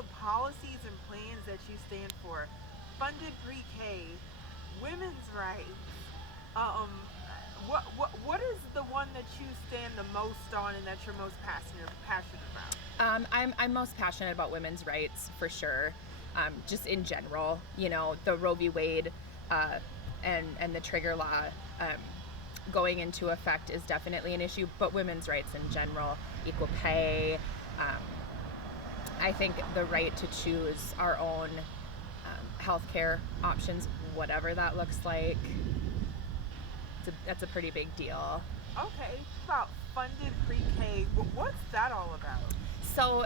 the policies and plans that you stand for, funded pre-K, women's rights, what is the one that you stand the most on and that you're most passionate about? I'm most passionate about women's rights for sure. Just in general, the Roe v. Wade and the trigger law going into effect is definitely an issue, but women's rights in general, equal pay. I think the right to choose our own healthcare options, whatever that looks like, that's a pretty big deal. Okay, about funded pre-K. What's that all about? So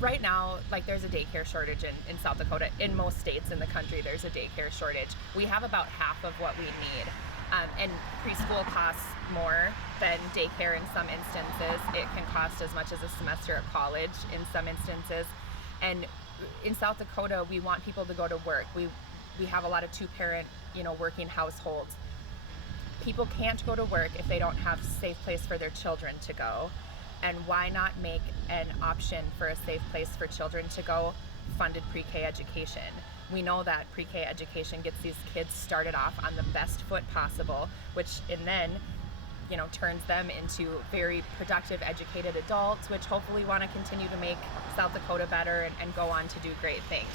right now, there's a daycare shortage in South Dakota. In most states in the country, there's a daycare shortage. We have about half of what we need. And preschool costs more than daycare in some instances. It can cost as much as a semester at college in some instances. And in South Dakota, we want people to go to work. We have a lot of two-parent, working households. People can't go to work if they don't have a safe place for their children to go. And why not make an option for a safe place for children to go? Funded pre-K education. We know that pre-K education gets these kids started off on the best foot possible, which and then, turns them into very productive, educated adults, which hopefully want to continue to make South Dakota better and go on to do great things.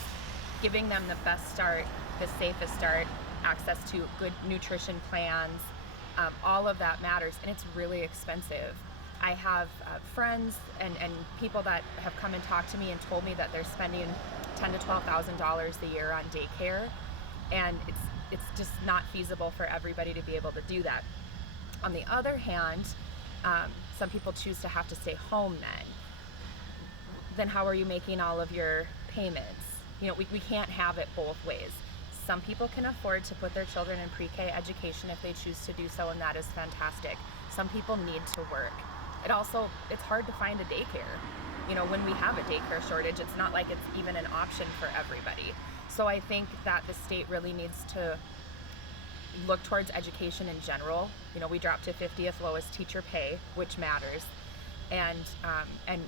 Giving them the best start, the safest start, access to good nutrition plans, all of that matters, and it's really expensive. I have friends and people that have come and talked to me and told me that they're spending $10,000 to $12,000 a year on daycare, and it's just not feasible for everybody to be able to do that. On the other hand, some people choose to have to stay home then. Then how are you making all of your payments? We can't have it both ways. Some people can afford to put their children in pre-K education if they choose to do so, and that is fantastic. Some people need to work. It's hard to find a daycare. When we have a daycare shortage, it's not like it's even an option for everybody. So I think that the state really needs to look towards education in general. We dropped to 50th lowest teacher pay, which matters. And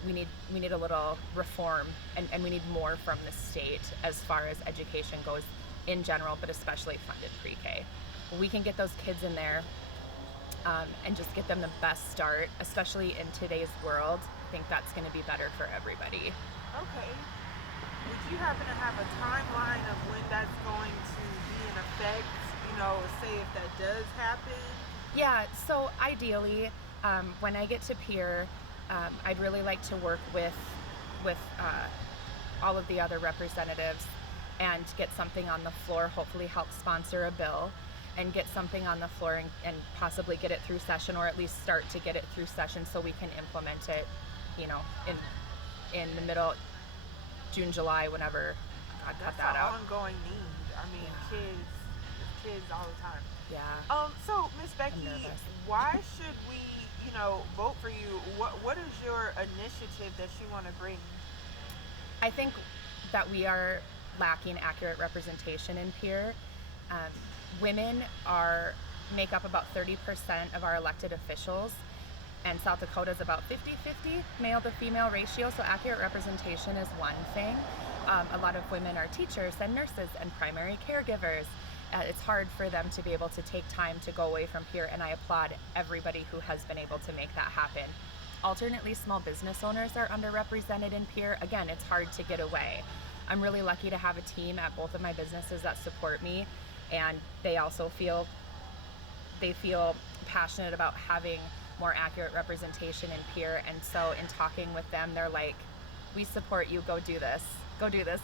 we need a little reform, and we need more from the state as far as education goes in general, but especially funded pre-K. We can get those kids in there and just get them the best start, especially in today's world. I think that's going to be better for everybody. Okay. Would you happen to have a timeline of when that's going to be in effect? Say if that does happen? Yeah, so ideally, when I get to peer, I'd really like to work with all of the other representatives and get something on the floor, hopefully help sponsor a bill and get something on the floor and possibly get it through session, or at least start to get it through session so we can implement it, in the middle, June, July, whenever God cut that out. That's an ongoing need. I mean, yeah. Kids all the time. Yeah. So Miss Bekki, why should we, vote for you? What is your initiative that you want to bring? I think that we are lacking accurate representation in peer. Women make up about 30% of our elected officials, and South Dakota is about 50-50 male to female ratio, so accurate representation is one thing. A lot of women are teachers and nurses and primary caregivers. It's hard for them to be able to take time to go away from peer, and I applaud everybody who has been able to make that happen. Alternately, small business owners are underrepresented in peer. Again, it's hard to get away. I'm really lucky to have a team at both of my businesses that support me, and they also feel passionate about having more accurate representation in peer. And so in talking with them, they're like, we support you, go do this,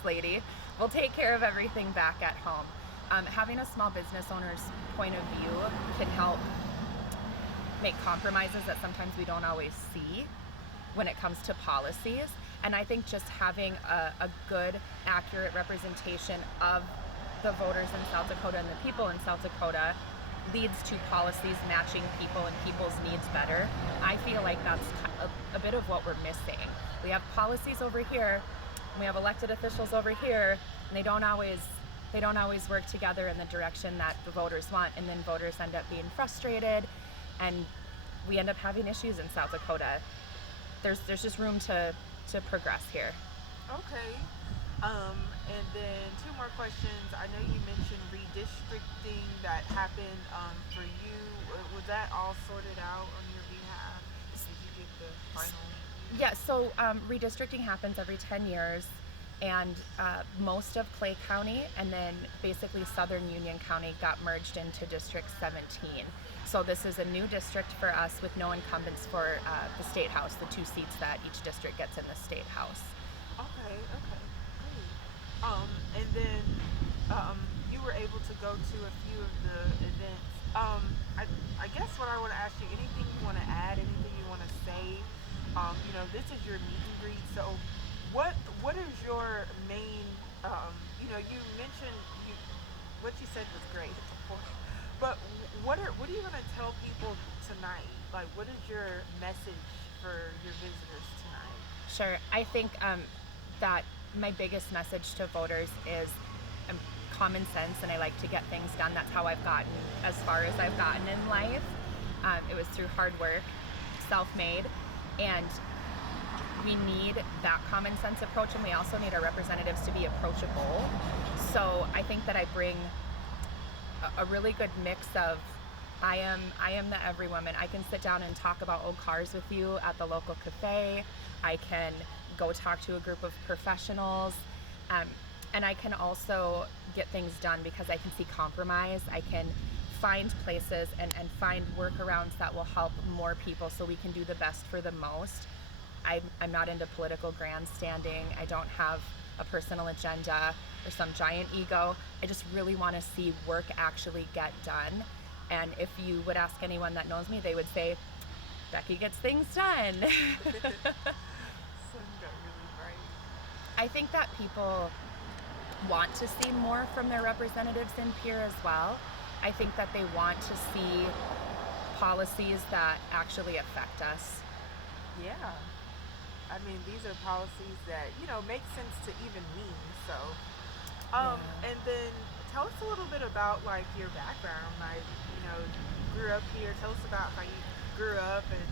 lady. We'll take care of everything back at home. Having a small business owner's point of view can help make compromises that sometimes we don't always see when it comes to policies. And I think just having a good, accurate representation of the voters in South Dakota and the people in South Dakota leads to policies matching people and people's needs better. I feel like that's a bit of what we're missing. We have policies over here, and we have elected officials over here, and they don't always work together in the direction that the voters want, and then voters end up being frustrated, and we end up having issues in South Dakota. There's just room to progress here. Okay. And then two more questions. I know you mentioned redistricting that happened for you. Was that all sorted out on your behalf? Did you get the final? Yeah, so redistricting happens every 10 years, and most of Clay County and then basically Southern Union County got merged into District 17. So this is a new district for us with no incumbents for the State House, the 2 seats that each district gets in the State House. Okay, okay, great. And then you were able to go to a few of the events. I guess what I want to ask you, anything you want to add, anything you want to say? This is your meet and greet. So, what is your main? You mentioned what you said was great, of course. But what are you going to tell people tonight? Like, what is your message for your visitors tonight? Sure. I think that my biggest message to voters is common sense, and I like to get things done. That's how I've gotten as far as I've gotten in life. It was through hard work, self-made, and we need that common sense approach, and we also need our representatives to be approachable. So I think that I bring a really good mix of I am the every woman. I can sit down and talk about old cars with you at the local cafe. I can go talk to a group of professionals, and I can also get things done because I can see compromise. I can find places and find workarounds that will help more people so we can do the best for the most. I'm not into political grandstanding. I don't have a personal agenda or some giant ego. I just really want to see work actually get done. And if you would ask anyone that knows me, they would say, Bekki gets things done. Sun got really bright. I think that people want to see more from their representatives in Pierre as well. I think that they want to see policies that actually affect us. Yeah. I mean, these are policies that, make sense to even me. So, and then tell us a little bit about like your background. Like, you grew up here. Tell us about how you grew up and,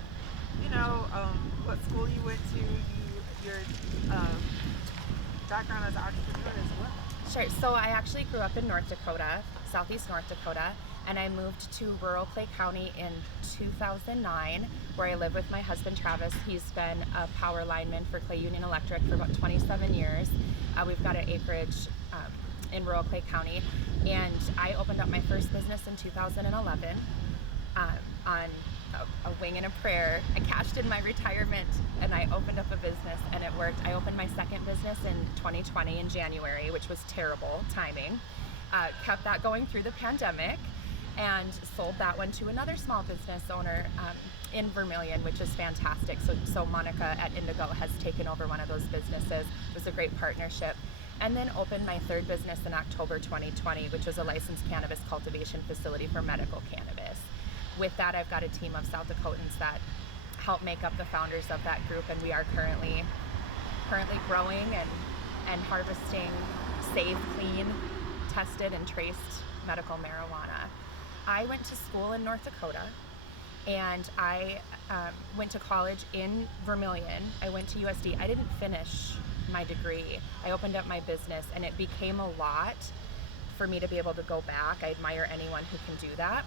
what school you went to, your background as an entrepreneur as well. Sure. So I actually grew up in North Dakota, southeast North Dakota, and I moved to rural Clay County in 2009, where I live with my husband Travis. He's been a power lineman for Clay Union Electric for about 27 years. We've got an acreage in rural Clay County, and I opened up my first business in 2011 on a wing and a prayer. I cashed in my retirement and I opened up a business, and it worked. I opened my second business in 2020 in January, which was terrible timing. Kept that going through the pandemic and sold that one to another small business owner in Vermilion, which is fantastic. So Monica at Indigo has taken over one of those businesses. It was a great partnership. And then opened my third business in October 2020, which was a licensed cannabis cultivation facility for medical cannabis. With that, I've got a team of South Dakotans that help make up the founders of that group, and we are currently growing and harvesting safe, clean, tested, and traced medical marijuana. I went to school in North Dakota, and I went to college in Vermilion. I went to USD. I didn't finish my degree. I opened up my business, and it became a lot for me to be able to go back. I admire anyone who can do that.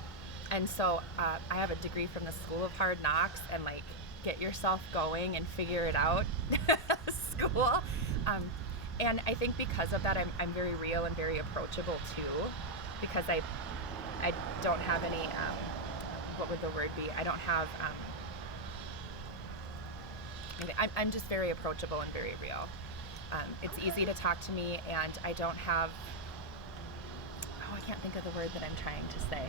And so I have a degree from the School of Hard Knocks and like get yourself going and figure it out school. And I think because of that, I'm very real and very approachable too, because I don't have any, what would the word be? I don't have, I'm just very approachable and very real. It's easy to talk to me, and I don't have, I can't think of the word that I'm trying to say.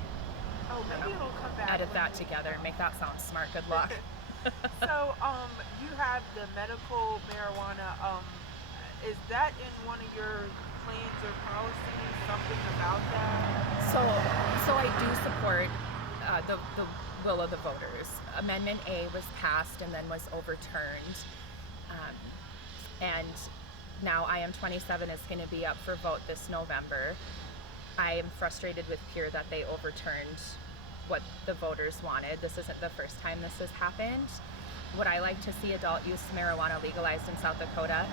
Oh, maybe it'll come back. Edit that together, make that sound smart. Good luck. So, you have the medical marijuana. Is that in one of your plans or policies? Something about that? So I do support the will of the voters. Amendment A was passed and then was overturned, and now I am 27 is going to be up for vote this November. I am frustrated with Pierre that they overturned what the voters wanted. This isn't the first time this has happened. Would I like to see adult use marijuana legalized in South Dakota?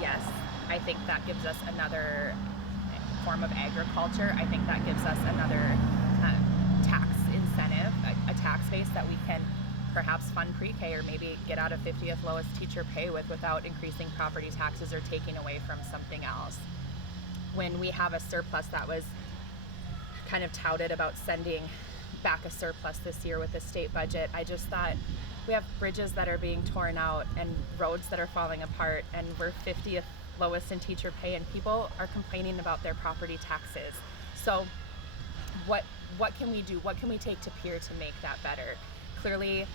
yes, I think that gives us another form of agriculture. I think that gives us another tax incentive, a tax base that we can perhaps fund pre-K or maybe get out of 50th lowest teacher pay with without increasing property taxes or taking away from something else. When we have a surplus that was kind of touted about sending back a surplus this year with the state budget, I just thought, we have bridges that are being torn out and roads that are falling apart, and we're 50th lowest in teacher pay, and people are complaining about their property taxes. So what can we do? What can we take to peer to make that better? Clearly,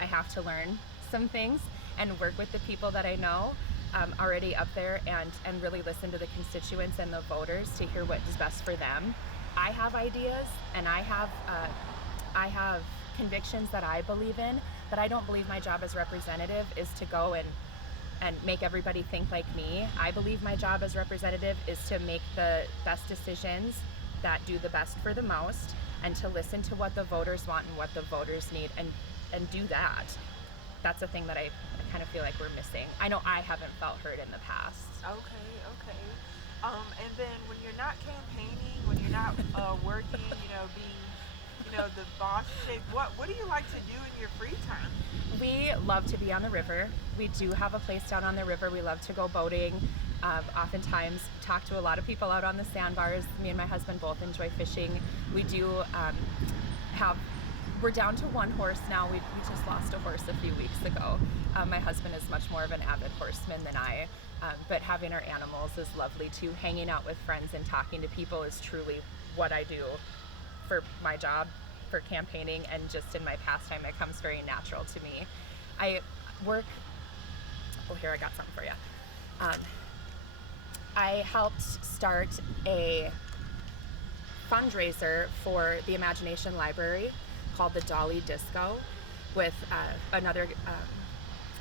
I have to learn some things and work with the people that I know already up there, and really listen to the constituents and the voters to hear what is best for them. I have ideas, and I have convictions that I believe in, but I don't believe my job as representative is to go and make everybody think like me. I believe my job as representative is to make the best decisions that do the best for the most, and to listen to what the voters want and what the voters need, and do that. That's a thing that I kind of feel like we're missing. I know I haven't felt heard in the past. Okay. And then when you're not campaigning, when you're not working, being, the boss chick, what do you like to do in your free time? We love to be on the river. We do have a place down on the river. We love to go boating. Oftentimes talk to a lot of people out on the sandbars. Me and my husband both enjoy fishing. We do we're down to one horse now. We just lost a horse a few weeks ago. My husband is much more of an avid horseman than I, but having our animals is lovely too. Hanging out with friends and talking to people is truly what I do for my job, for campaigning, and just in my pastime. It comes very natural to me. I work, here, I got something for you. I helped start a fundraiser for the Imagination Library called the Dolly Disco with another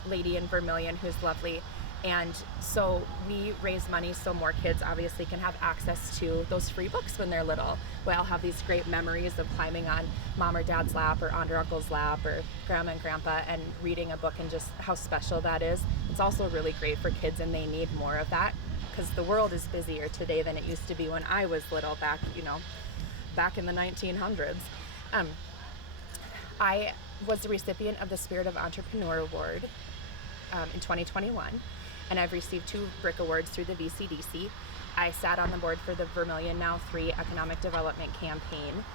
lady in Vermilion who's lovely. And so we raise money so more kids obviously can have access to those free books when they're little. We all have these great memories of climbing on mom or dad's lap or aunt or uncle's lap or grandma and grandpa and reading a book, and just how special that is. It's also really great for kids, and they need more of that because the world is busier today than it used to be when I was little, back in the 1900s. I was the recipient of the Spirit of Entrepreneur Award in 2021, and I've received 2 BRIC awards through the VCDC. I sat on the board for the Vermilion Now 3 Economic Development Campaign,